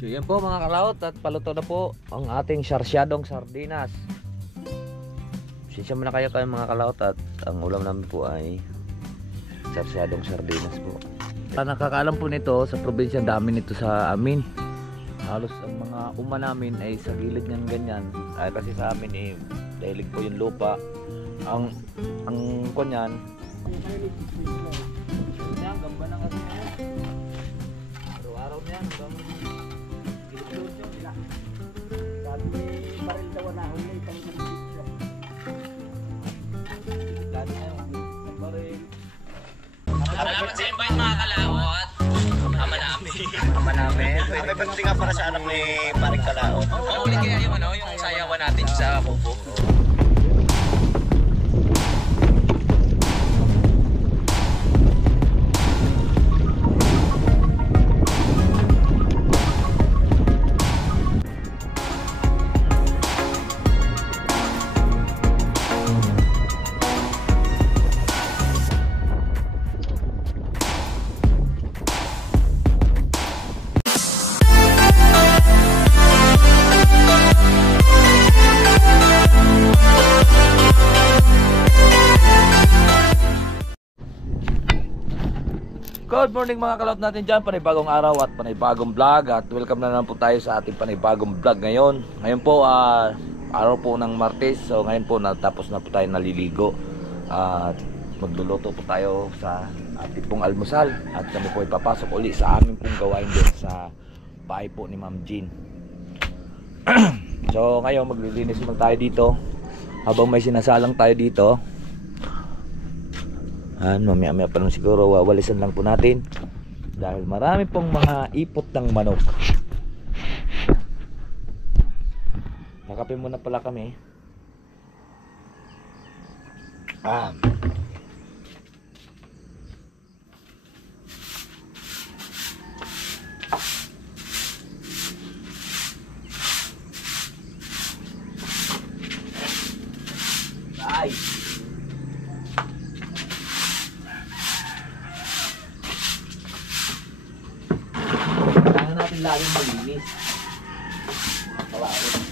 So yan po mga kalaot, at paluto na po ang ating sarsyadong sardinas. Sinsya mo na kayo mga kalaot, at ang ulam namin po ay sarsyadong sardinas po. Nakakaalam po nito, sa probinsya dami nito sa amin. Halos ang mga uma namin ay sa gilid niyan ganyan. Ay kasi sa amin eh, dahilig po yung lupa. Ang kunyan yan, gamba ng asin yan. Araw-araw na yan. Sabi baril daw na huli pang nagpipyo. Lagi na yung baril. Salamat sa invite mga kalawat. Ama namin. Ama namin. May pagdating nga para sa anak ni Paring Kalao. Oo, ulit kaya yung sayawan natin sa Kubo. Good morning mga kalot natin dyan, panibagong araw at panibagong vlog, at welcome na naman po tayo sa ating panibagong vlog ngayon. Ngayon po araw po ng Martes, so ngayon po natapos na po tayo naliligo at magluluto po tayo sa ating pong almusal, at kami po ipapasok uli sa aming pong gawain din sa bahay po ni Ma'am Jean. So ngayon maglilinis lang tayo dito habang may sinasalang tayo dito. Mamaya pa lang siguro wawalisan lang po natin dahil marami pong mga ipot ng manok. Nakape muna pala kami. Ay, natin laging malinis. Kawain.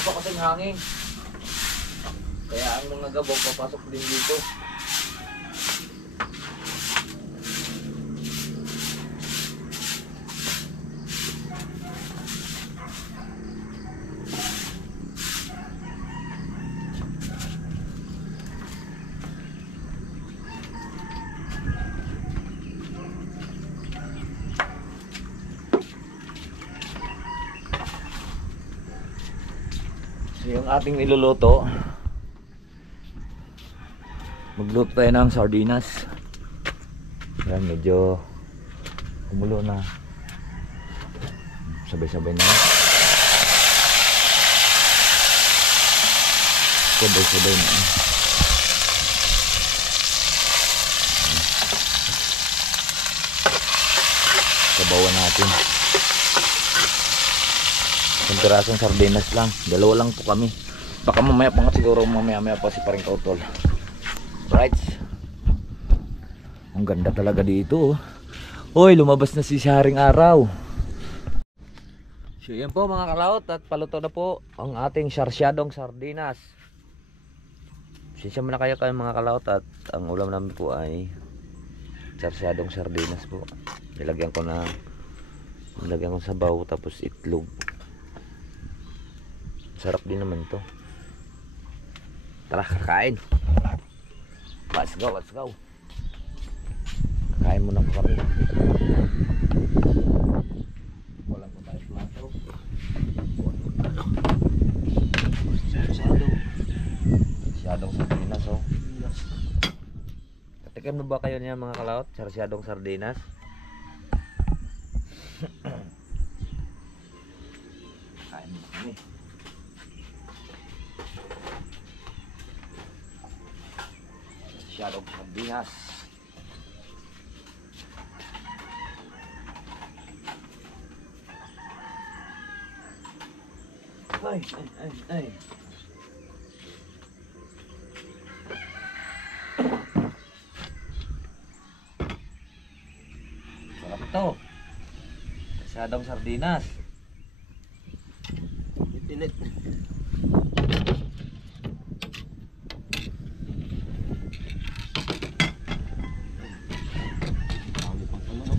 Ito kasing hangin, kaya ang mga gabok papasok din dito. Yung ating niluluto, magluto tayo ng sardinas. Yan, medyo kumulo na, sabay-sabay na, sabay-sabay na. Sabawan natin. Isang pirasong sardinas lang, dalawa lang po kami. Baka mamaya pa nga siguro, mamaya pa si Paring Kautol. Right, ang ganda talaga dito. Hoy, lumabas na si Haring Araw. So yan po mga kalaot, at paluto na po ang ating sarsyadong sardinas. Sinsya mo na kayo mga kalaot, at ang ulam namin po ay sarsyadong sardinas po. Nilagyan ko sabaw tapos itlog. Sarap din naman to. Tara, kakain. Let's go. Kakain Kain muna po kami. Wala po tayo plato. Sarsyadong sardinas oh. Katikim na ba kayo niya mga kalaot? Sarsyadong sardinas. Kain muna kami. Sarsyadong sardinas. Ay. Sarap ito. Masyadong sardinas. Pinit. Tawag pang ano no?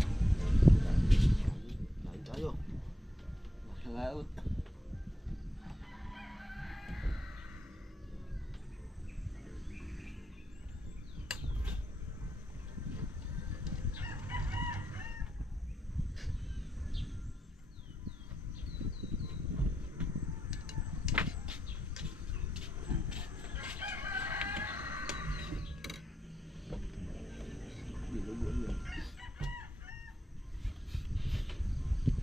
Kain tayo. Makalaot.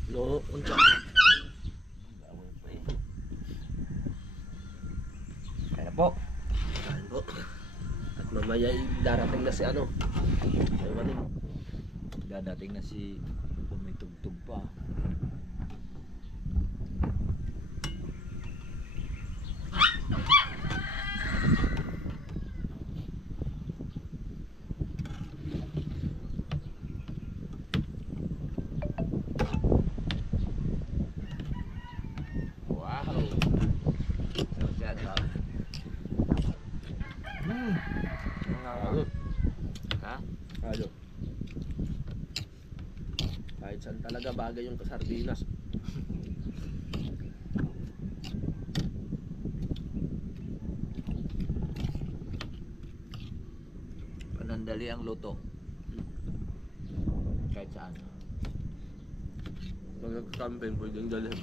No, unsa? Kaya na po. Kain po. At mamaya darating na si ano. Ay maning. Dadating na si kung may tugtog pa. Wow. Sarsyado. Ano? Ha? Ano? Kahit saan talaga bagay yung sardinas. Panandali ang luto. Kahit saan. Magkakampin po yung dalhin.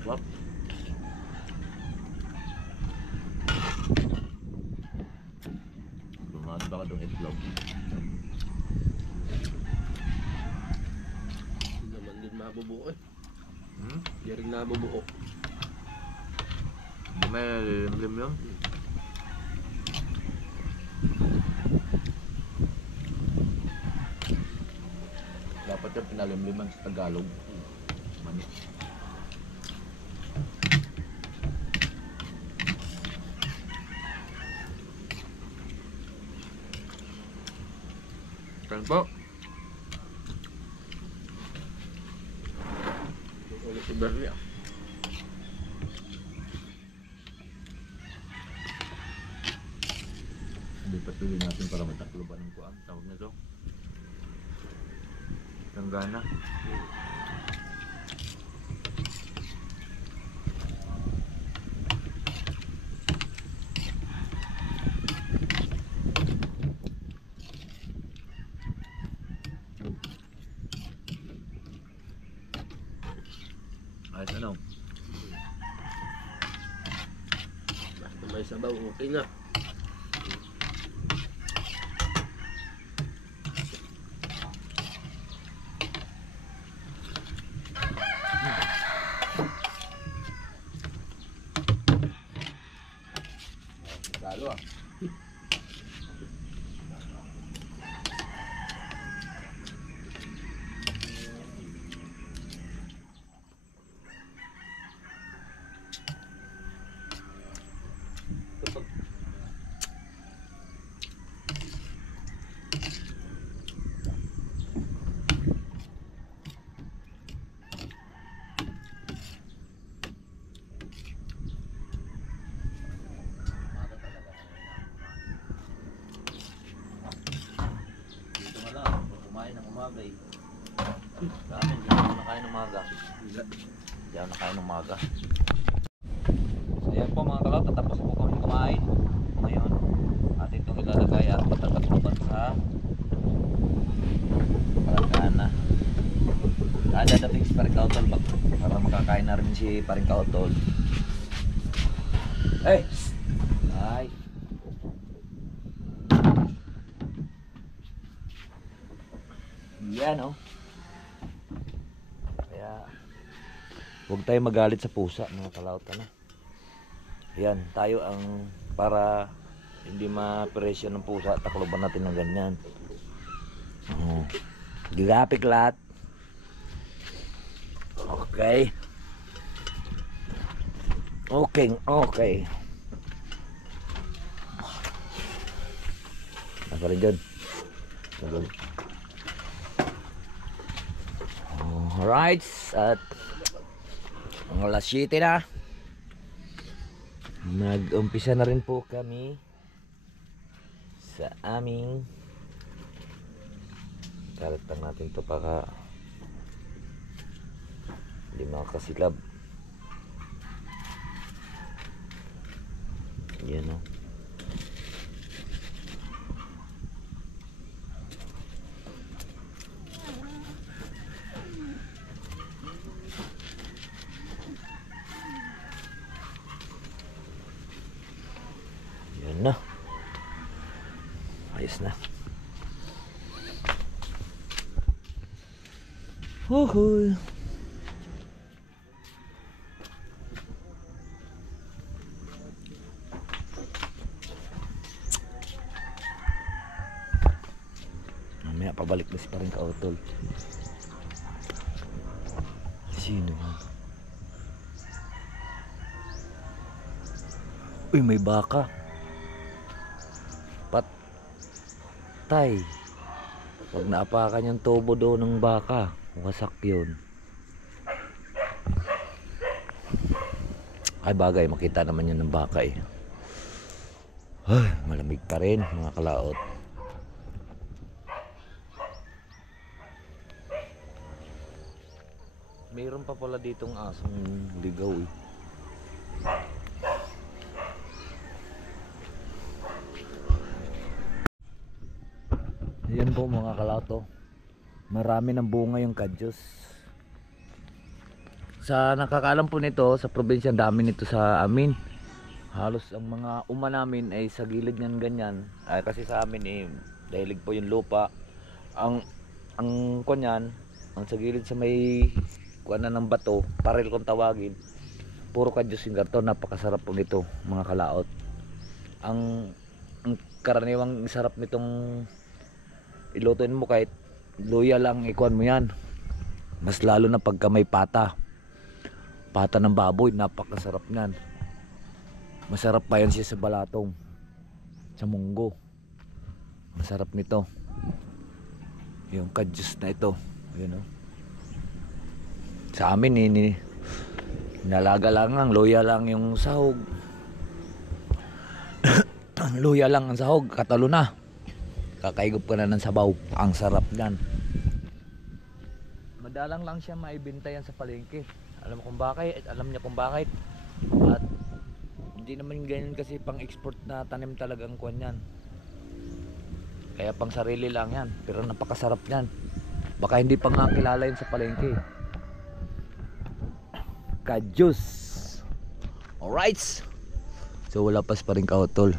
Wap. Lumakas ba ka itong itlog? Hindi naman din mabubuo eh. Hmm? Hindi rin nabubuo. Hindi may limlim yun? Dapat yung pinalimliman sa Tagalog. Mani. Kaya po. Ulit si Bernie ah. Hindi patuloy natin para mataklo ba ng kuwan. Tawag na ito. Tanggana. Ayos ano? Basta may sabaw, okay na. Lalo ah. Dito nga lang, kumain ng umaga eh. Sa amin, hindi ako nakain ng umaga. Hindi ako nakain ng umaga. So yan po mga kalot, tapos po kami kumain. Ngayon, atin itong ilalagay at dating si Paring Kautol para makakain na rin si Paring Kautol. Ay! Ay! Yan oh. Kaya huwag tayo magalit sa pusa mga kalaot na. Yan, tayo ang para hindi ma-presyo ng pusa, takloban natin ng ganyan. Oh. Graphic lahat. Okay. Okay. Nasa rin dyan. Alright. At ang alas 7 na. Nag-umpisa na rin po kami sa aming karat lang natin to para hindi makasilab. Yan o. Yan na. Ayos na. Huhuy. Mamaya pabalik na si Paring Kautol. Sino yan? Uy, may baka. Patay. Pag naapakan yung tubo doon ng baka, wasak yun. Ay bagay, makita naman yun ng baka eh. Ay, malamig pa rin mga kalaot. Mayroon pa pala ditong asong ligaw eh. Yan po mga kalato. Marami ng bunga yung kadyos. Sa nakakaalam po nito, sa probinsya dami nito sa amin. Halos ang mga uma namin ay sa gilid niyan ganyan. Ay, kasi sa amin eh, dahilig po yung lupa. Ang kunyan, ang sa gilid sa may kuwanan ng bato, paril kung tawagin. Puro kadyos yung garto, napakasarap po nito mga kalaot. Ang karaniwang sarap nitong ilutuin mo kahit luya lang ikuan mo yan. Mas lalo na pagka may pata ng baboy, napakasarap niyan. Masarap pa yan siya sa balatong, sa munggo. Masarap nito yung kadyos na ito. Yun, oh. Sa amin nalaga lang ang luya lang yung sahog. Luya lang ang sahog, katalo na. Kakaigop ka na ng sabaw. Ang sarap niyan. Madalang lang siya maibenta yan sa palengke. Alam mo kung bakit? Alam niya kung bakit. At hindi naman ganyan kasi pang export na tanim talagang kuwan yan. Kaya pang sarili lang yan. Pero napakasarap yan. Baka hindi pa nga kilala yun sa palengke. Kadyos. Alright. So wala pa Paring Kautol.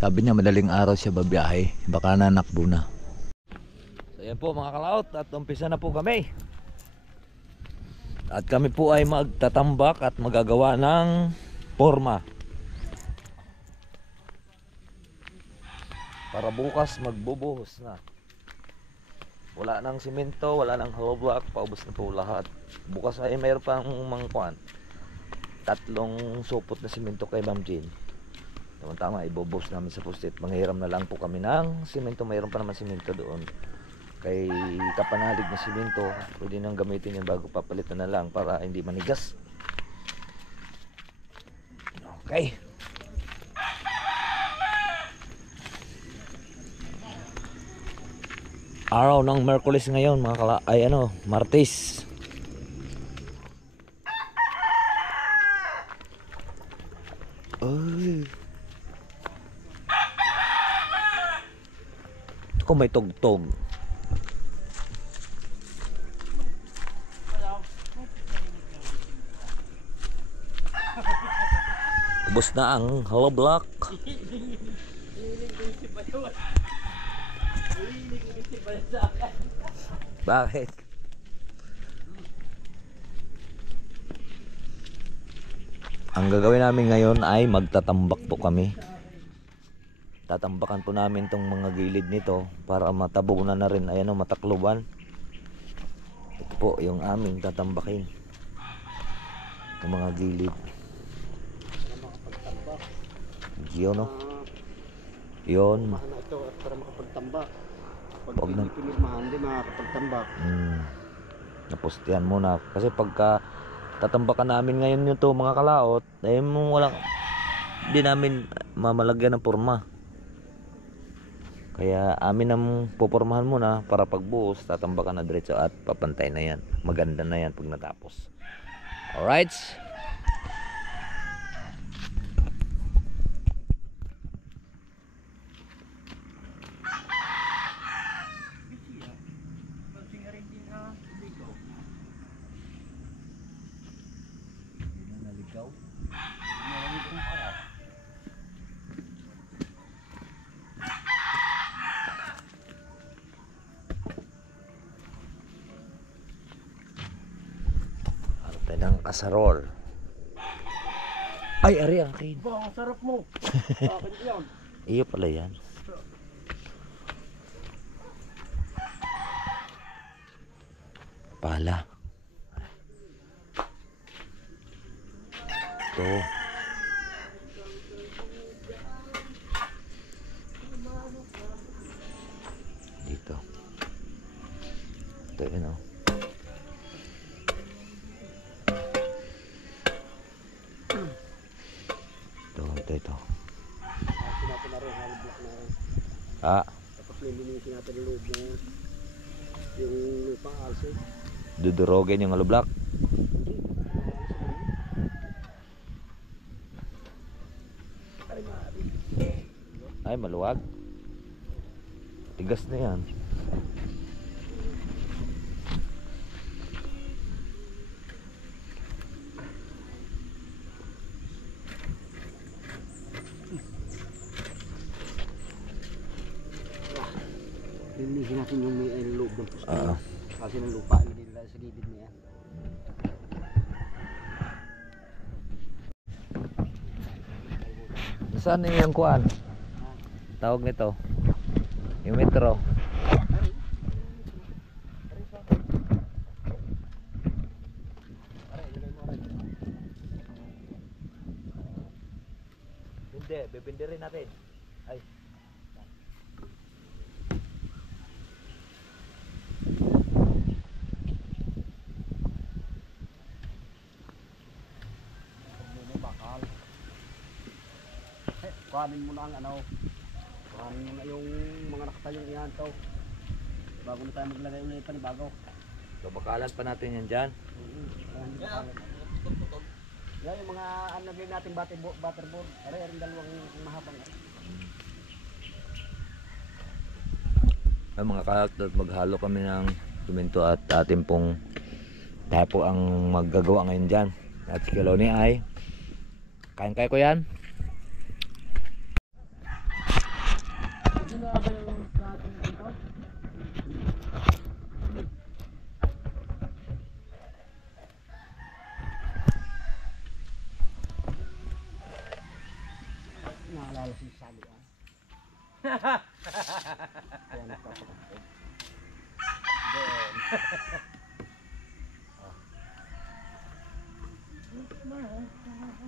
Sabi niya madaling araw siya babiyahe. Baka nanakbo na. So yan po mga kalaot. At umpisa na po kami. At kami po ay magtatambak at magagawa ng forma. Para bukas magbubuhos na. Wala nang simento, wala nang hollow block. Paubos na po lahat. Bukas ay mayroon pang mangkuan. 3 supot na simento kay Ma'am Jean. Tama, ibubuhos namin sa post-it. Manghiram na lang po kami ng simento. Mayroon pa naman simento doon. Kay kapanalig na simento, pwede nang gamitin yan bago papalitan na lang para hindi manigas. Okay. Araw ng Merkulis ngayon mga Martes. Ay. Ito may tugtog. Ubos na ang hollow block. Bakit? Ang gagawin namin ngayon ay magtatambak po kami. Tatambakan po namin tong mga gilid nito para matabunan na rin. Ayan o, matakluban. Ito po yung aming tatambakin. Yung mga gilid. Yun o. Yun. Mahal na ito at para makapagtambak. Pag Huwag na- pinirmahan, hindi makakapagtambak. Napostihan muna. Kasi pagka tatambakan namin ngayon yung to mga kalaot, eh walang, hindi namin mamalagyan ng porma. Kaya amin ang pupormahan muna para pagbuhos, tatambakan na diretso at papantay na yan. Maganda na yan pag natapos. Alright? Ng kasarol. Ay, ari ang akin. Ba, ang sarap mo. Bakit yan? Iyo pala yan. Pala. Ito. Dito. Ito yun, oh. Ito. Sinatin na rin, hollow block na rin. Ah, Tapos lilinisin natin yung loob ng yung lupang also. dudurogin yung hollow block. Ay, maluwag. Tigas na yan. Lilinisin natin yung may loob ng pusto. Oo. Kasi ng lupa, hindi nila sa gilid niya. Saan na yung kuan? Tawag nito. Yung metro. Hindi, bibindirin natin. Ay. Kuhanin mo na ang ano. Kuhanin mo na yung mga nakatayong ihanto. Bago na tayo maglagay ulit pa ni bago. So, bakalan pa natin yan dyan. Yan yung mga ano din natin butterboard. Aray, aring dalawang mahabang. Ay, mga kalat, maghalo kami ng simento at ating pong tayo po ang maggagawa ngayon dyan. At si Kiloni ay kain-kaya ko yan. Naalala si Sally. Kaya nagpapakasal.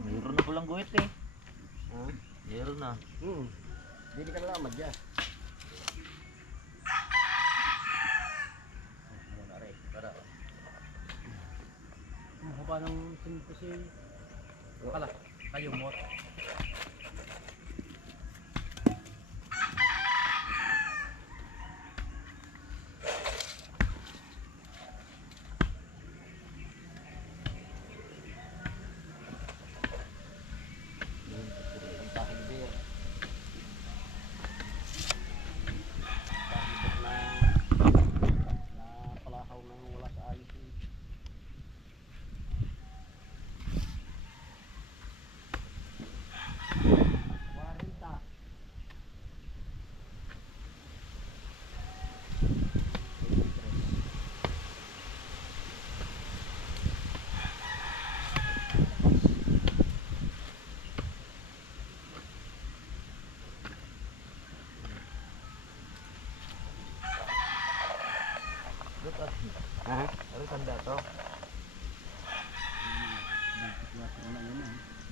Mayroon na pulang guhit eh. Ha? Mayroon na. Hindi ka lang madya. Ang haba ng simpo si... Kala, kayo mo. Ha? Ano tanda to?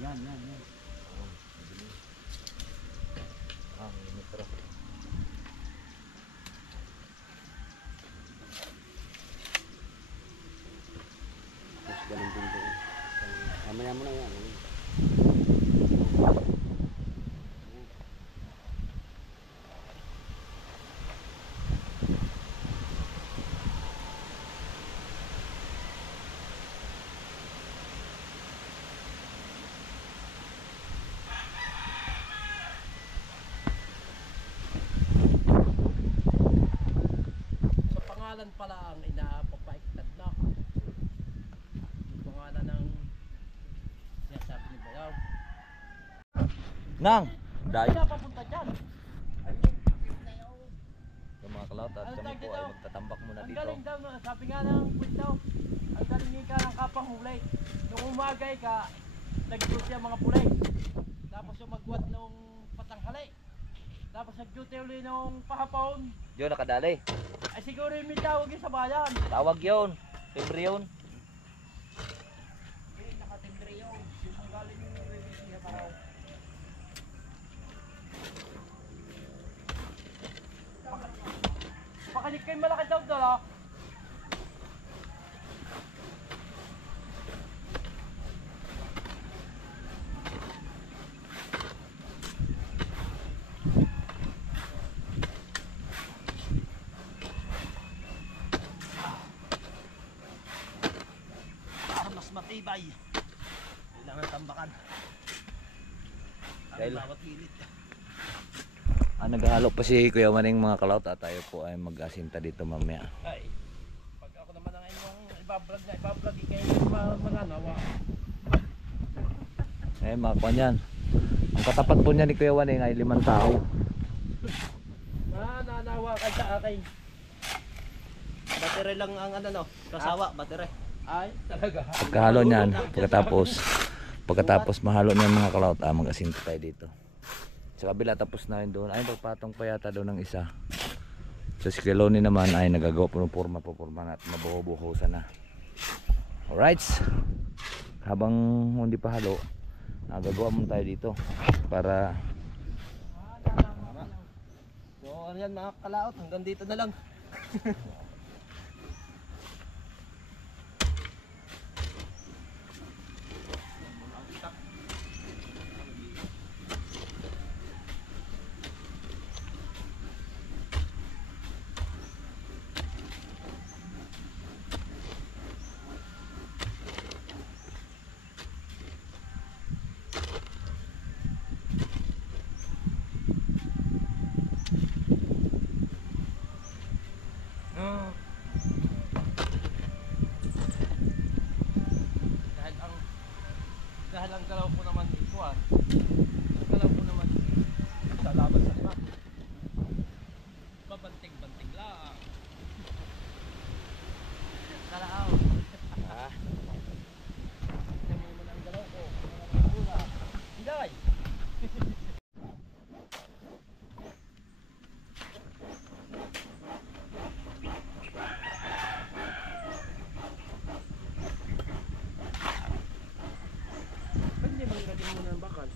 Yan. Metro. Tapos ganun din doon. Mamaya mo na yan. Sa pangalan pala ang inapapaiktad na. Yung pangalan ng sinasabi ni Bayaw. Nang! Dahil Saan papunta dyan? yung mga kalawat at Ano kami tawag po dito? ay magtatambak muna Ang dito. galing daw, no? Sabi nga ng kwento, ang galing ka ng kapanghuli. Nung umagay ka, nag-duty ang mga pulay. Tapos yung magwat nung patanghali. Tapos nag-duty uli nung pahapon. Yun, nakadali. Ay siguro yung may tawag yun sa bayan. Tawag yun. Timbre yun. Eh, nakatimbre yun. Yung galing yung revisiya pa raw. Pakanig kayo malaki daw doon, ha? Para mas matibay. Kailangan tambakan. Ang Dahil- bawat gilid. Naghahalo pa si Kuya Maning mga kalawat at tayo po ay mag-asinta dito mamaya. Ay, pag ako naman ang inyong ibablog, kayo mga nawa. Eh mga kanyan. Ang katapat po niya ni Kuya Maning ay 5 tao. Nanawa kayo sa akin. Battery lang ang ano no. Kasawa, battery. Ay, talaga. Pagkahalo niyan, pagkatapos mahalo niyan mga kalawat, mag-asinta tayo dito. Sa kabila tapos na yun doon. Ay, magpatong pa yata doon ng isa. So si Keloni naman ay nagagawa po ng purma na at mabuho-buhosan na. Alright. Habang hindi pa halo, nagagawa muna tayo dito para So ano yan mga kalaot, hanggang dito na lang. Dahil ang galaw ko naman ito ang galaw ko naman sa laban sa lima. Babanting-banting lang. Kalaaw. Tingnan mo naman ang galaw ko. Hinday! Hindi mo ilagay muna ng bakal.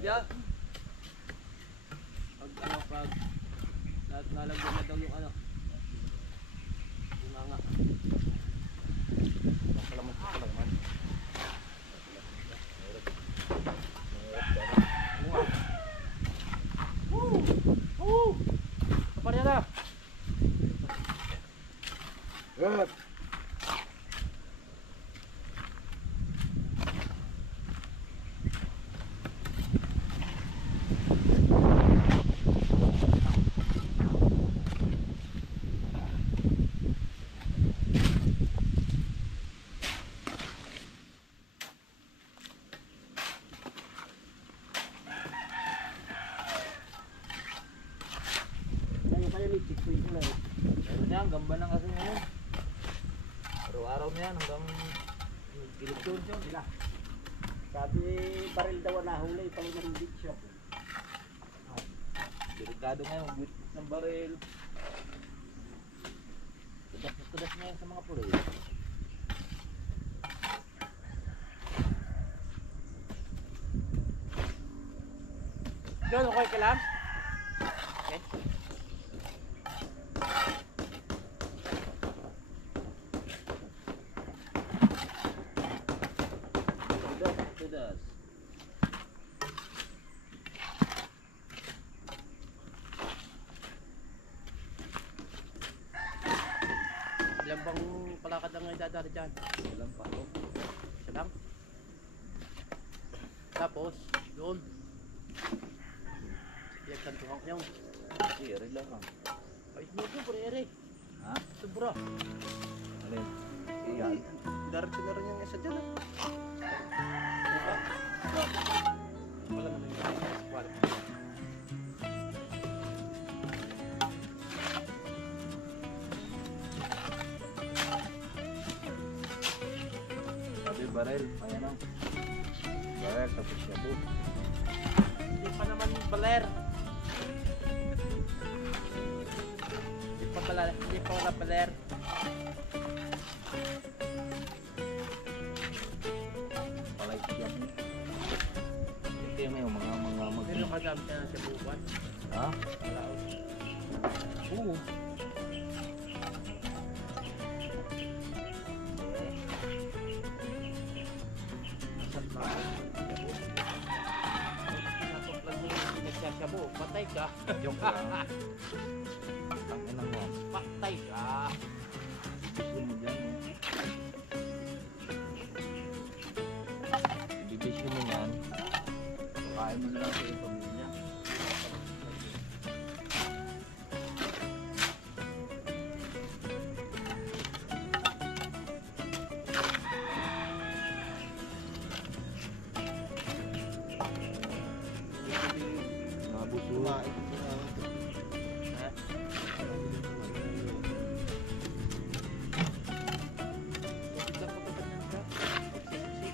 Yeah. Pag lalagyan na daw yung ano. Yung nga. Kaparya na. Ano kaya may checkpoint ko lang. Meron yan, gamba ng kasi ngayon. Araw-araw na yan hanggang kilitun siya. Sila. Sabi baril daw na huli, palo ng beach shop. Delikado ngayon, buwit ng baril. Tudas na yan sa mga puloy. Doon, okay ka lang? Okay. Tudas. Ilan bang palakad ang idadari dyan? Walang pa ako. Isa lang? Tapos, doon. Pinagkantuhan ko yun. Sige, rin lang. Ay, sumubo, pre-ere. Ha? Sobra. Alin? Iyan. Diretso na rin yung isa dyan. Diba? Wala naman yung wala. Sabi barel. Ayan o. Barel tapos siya po. Hindi pa naman baler. Hindi pa wala baler. Palay siya po. Ito yung may mga Pero kadami ka na sa buwan. Ha? Wala ako. Oo. Nasaan ba ako? Natuplan mo yung pinagsasabu. Patay ka. Joke lang. Ang inang mo. Patay ka. Gusto mo dyan. Ibibisyo mo yan. Kain mo na lang sa iyong pamilya. Nabuso. Kumain. Ha? Bakit lang kapatid ng ka? Magsisisi.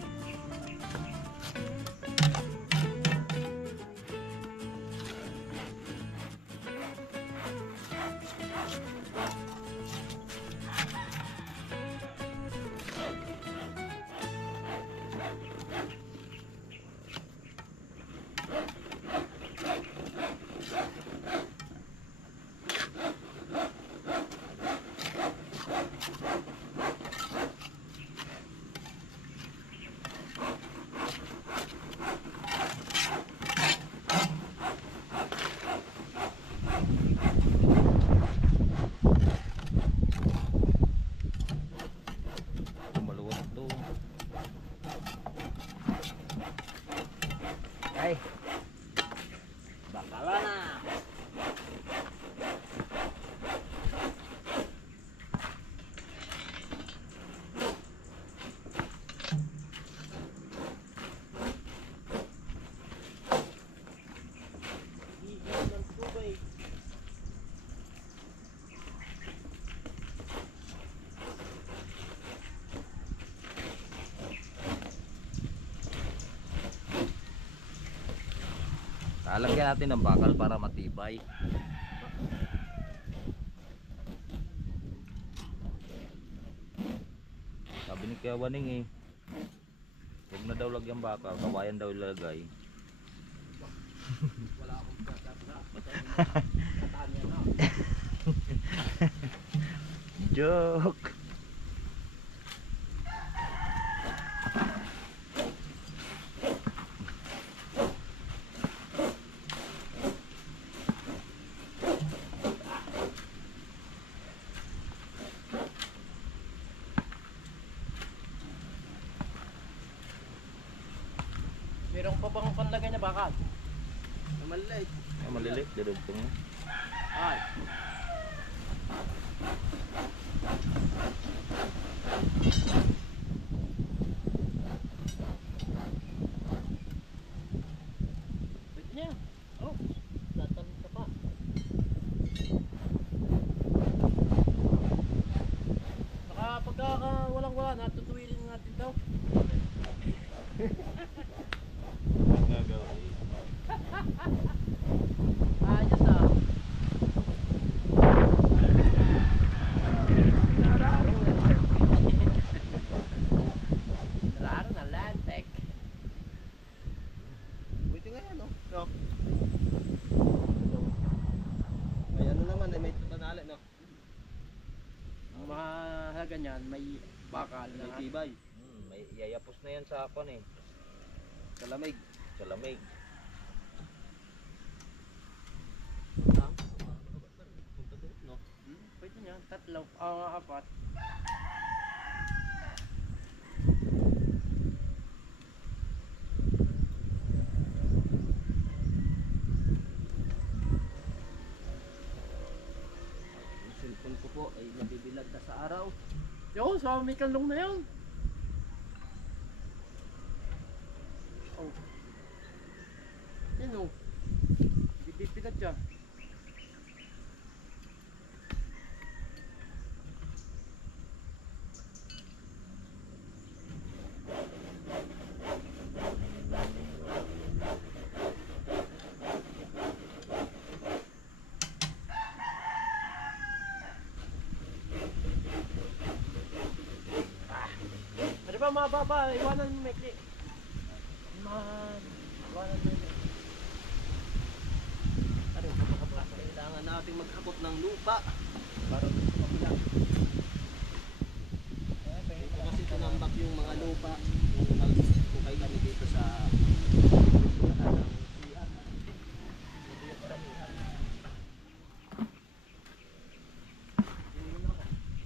Maluwag to. Ay. Bakala na. Hihil ng tubig. Lalagyan natin ng bakal para matibay. Sabi ni Kuya Waning eh. Huwag na daw lagyan bakal, kawayan daw ilagay. Wala akong kasama. Katanya na. Joke. Meron pa bang panlagay na bakal? Maliit. Malilit, dirugtong mo. Ay. Pwede niya. Oh, tatanong ka pa. Baka pagka walang-wala, natutuwilin natin daw. Gagawin. Ayos ah. halaga niyan, may bakal May na. tibay. May yayapos na yan sa akon eh. Sa lamig. Sa lamig. No? Pwede niyan, tatlo, apat. Yung cellphone ko po ay nabibilag na sa araw. Yun, sa may kanlong na yun. Oh. Yan o. Bibipinag dyan. Ano ba mga baba, iwanan mo mekli. Iwanan mo mekli. Ano, kapakabla. Kailangan nating mag-abot ng lupa. Para sa kapila. Dito kasi tinambak yung mga lupa. Kung nagkukay kami dito sa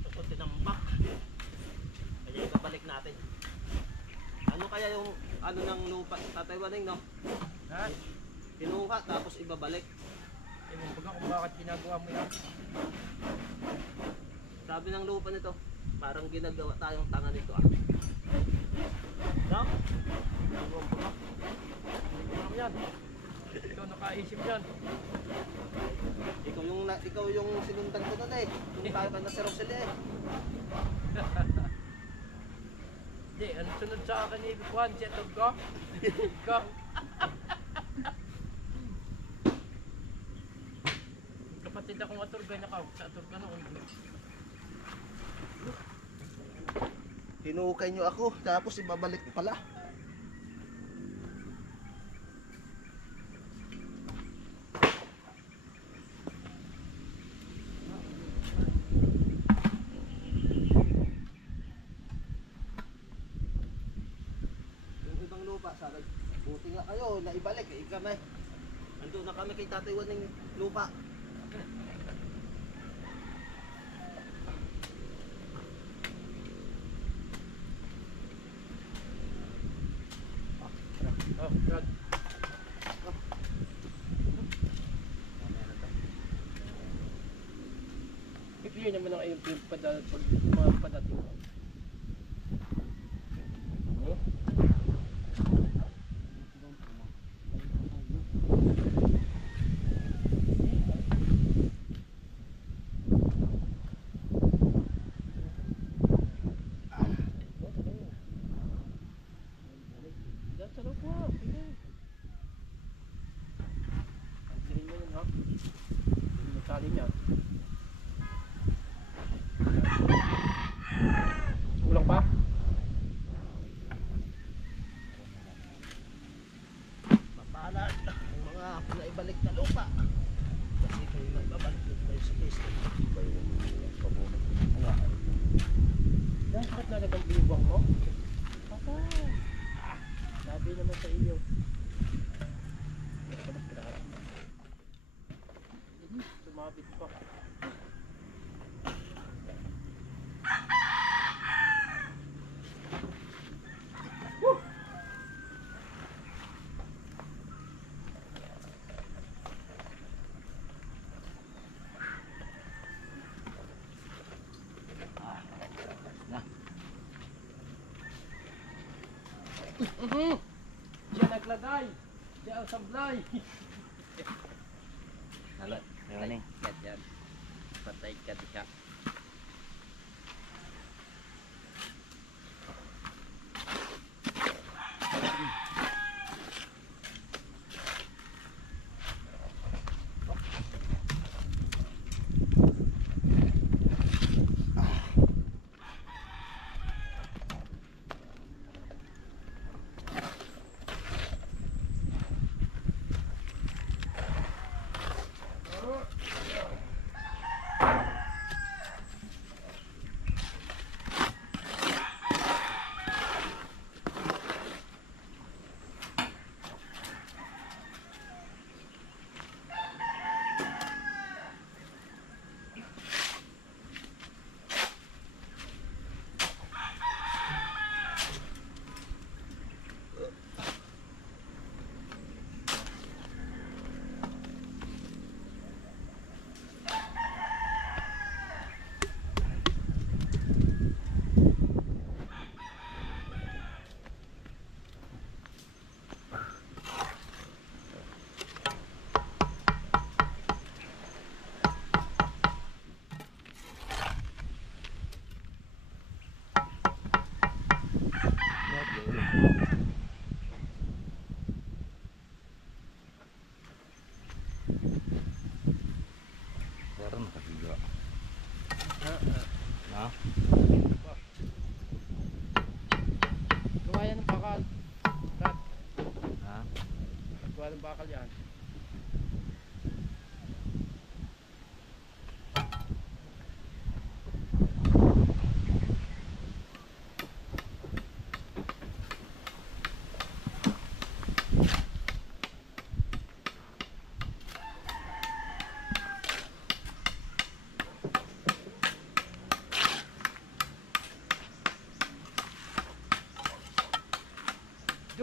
ito tinambak. Kaya ibabalik natin. Ano kaya yung ano ng lupa? Tatay Waning, no? Ha? Kinuha tapos ibabalik. Ewan baga kung bakit ginagawa mo yan. Sabi ng lupa nito, parang ginagawa tayong tanga nito ah. No? Ewan baga. Hindi ko alam yan. Ikaw nakaisip yan. Ikaw yung sinundan ko nun eh. Yung tayo ka na si Rosel eh. Hindi, ano sunod sa akin ni Juan, setog ko? Ikaw. Kapatid akong aturga niya ka, sa aturga noon. Hinukay nyo ako, tapos ibabalik pala. Yung ibang lupa, sabi, buti nga kayo, naibalik eh, kami. Andun na kami kay Tatay Waning lupa. Oh, God. Bigyan naman ang iyong mga padating mo. Diyan sa loob mo, sige. Andirin mo yun, ha? Hindi mo tali niya. Kulang pa? Mapalad ang mga naibalik na lupa. Kasi kung nagbabalik dito tayo sa pista. Diyan, bakit nalagang biwang mo? Patay. Sabi naman sa iyo. Sumabit pa. Diyan naglagay. Diyan ang sablay. Hala, meron eh. Kat yan. Patay ka siya.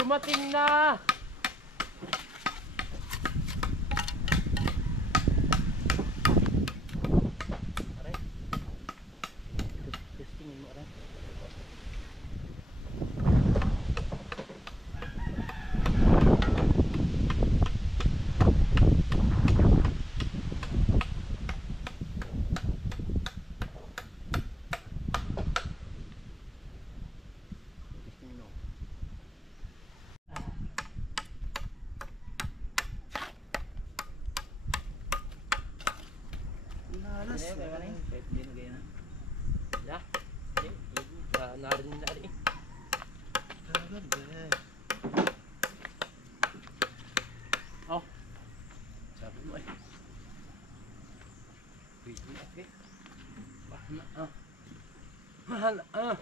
dumating na! Aray. Testingin mo, aray. Testingin mo. Ya. Narin na rin. Oh. Sabi mo eh. Okay. Mahal ah. Mahal ah.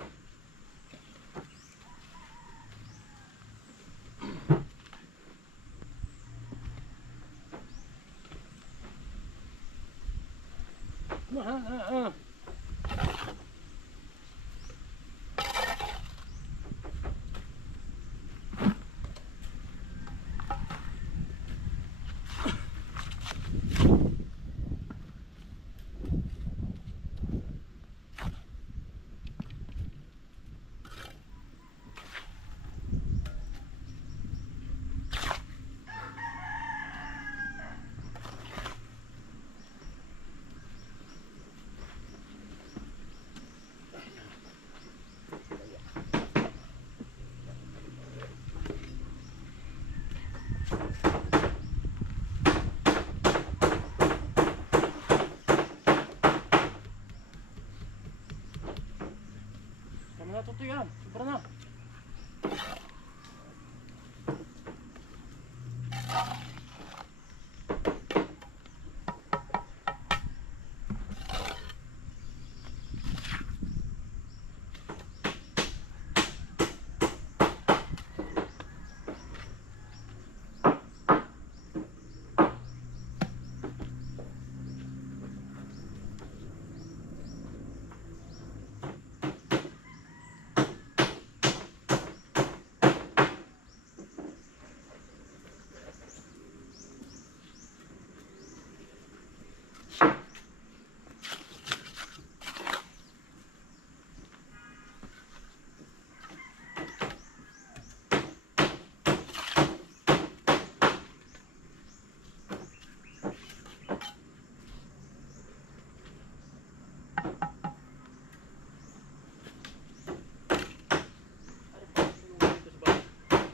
Tama na tutoy yan. Sobra na.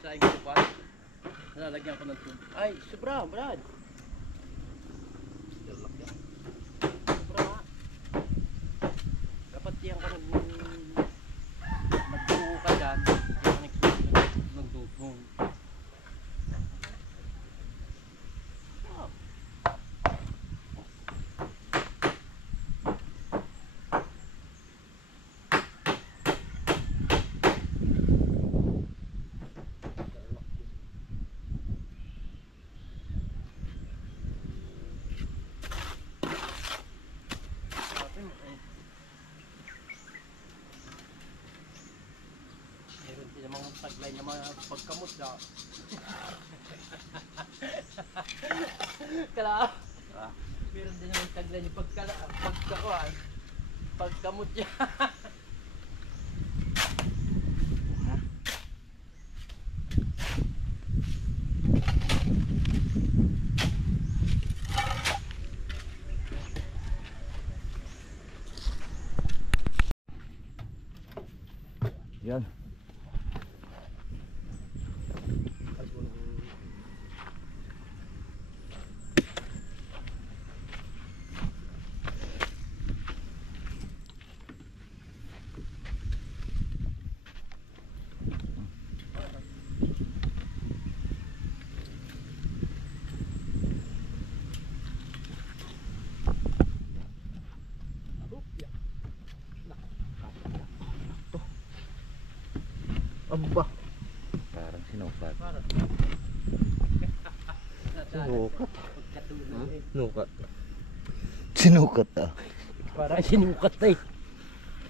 Sa aking kupas. Nalalagyan ko ng tubig. Ay, sobra, Brad. Sobra nga. Dapat yan ka nagdugo ka dyan. Nagdugo. Meron din namang taglay na mga pagkamot na. Kala. Meron din namang taglay na pagkakuan. Pagkamot niya. Yan. Aba. Parang sinukat. Sinukat. Sinukat. Sinukat ah. Para sinukat eh.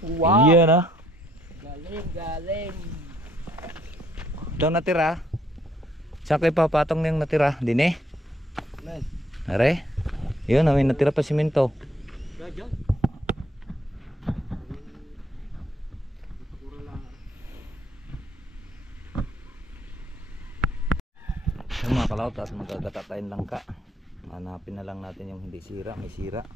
Wow. Iyan ah. Galing, galing. Ito natira. Saan kayo papatong niyang natira? Dine? Men. Are? Yun, may natira pa simento. Diyan. Yung mga kalaot at magagata tayong langka. Hanapin na lang natin yung hindi sira, may sira.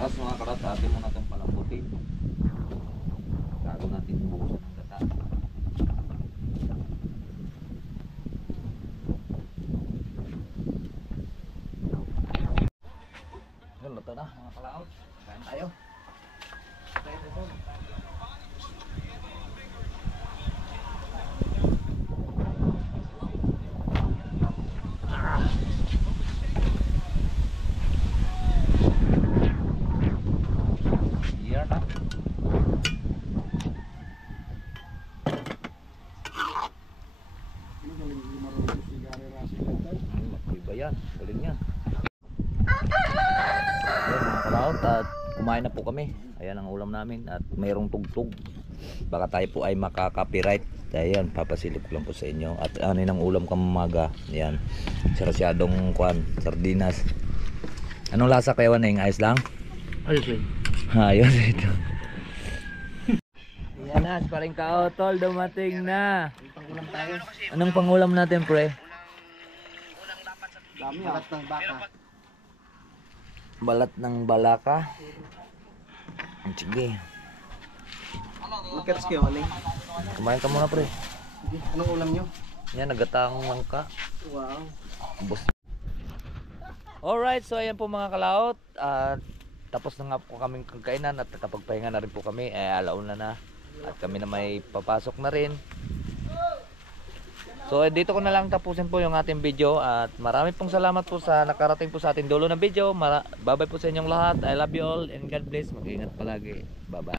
Tapos mga karat, atin muna itong palambutin. Bago natin buhusan ng gata. Yun, luto na mga kalaot. Kain tayo. Iya na. Iba yan, galing yan. Ayan mga kalaot, at kumain na po kami. Ayan ang ulam namin at mayroong tugtog. Baka tayo po ay makaka-copyright. Ayan, papasilip ko lang po sa inyo. At ano ng ulam kamaga. Ayan, sarasyadong kwan, sardinas. Anong lasa kayo na yung ayos lang? Ayos eh. Ayos ito. Yan na, paring kaotol, dumating na. Pangulam tayo. Anong pangulam natin, pre? Dami ah. Ng baka. Balat ng balaka. Sige, Magkats kayo, Aling. kumain ka muna, pre. Anong ulam nyo? Yan, nagatang langka. Wow. Bus. Alright, so ayan po mga kalaot. Tapos na nga po kaming kagkainan at nakapagpahinga na rin po kami. Alauna na. At kami na may papasok na rin. So dito ko na lang tapusin po yung ating video at marami pong salamat po sa nakarating po sa ating dulo ng video. Bye bye po sa inyong lahat. I love you all and God bless. Mag-ingat palagi. Bye bye.